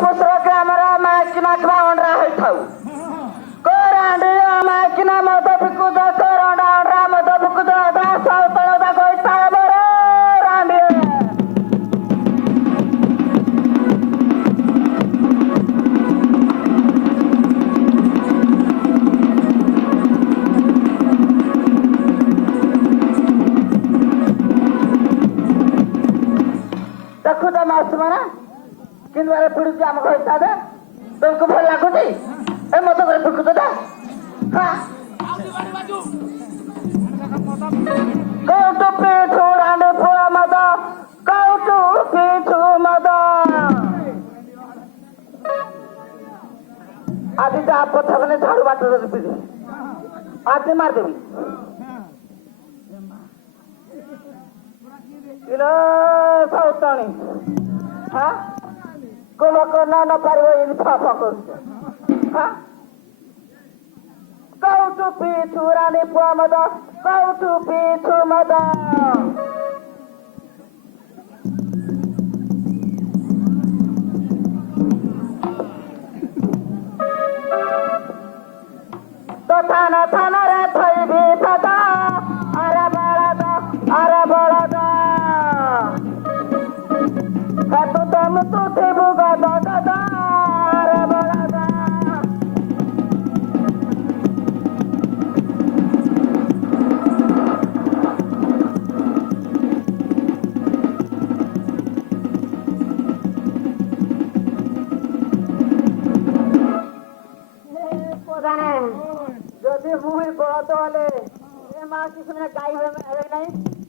पुत्र ग्रामर माकिना ग्राउंडरा होइथाउ कोरांडी माकिना मद बिकुद कोरंडा अंडरा मद बिकुद दास तळदा गोइता बरे रांडी देखु त मासुमना किनवारे पिडुची आम होइता दे तुमको भल लागुची ए मत करे बिकुद दा हां कौटु पीठू रांडी फुला मद कौटु पीठू मद आदि ता पथवने झाड़ू बाटर पीड़ी आदि मार देबी इलो सौतणी हाँ कोलो करना न पारिबो इन फाफा करू हाँ कौटु पीठू रानी पुआ मद कौटु पीठू मद तो थाना थाना रे थई भी सदा अरे बड़ा दा कतु तम तु थे बुगा दा अरे बड़ा दा যদি মুই বড় হলে এ মা কিছু না গাই হবে নাই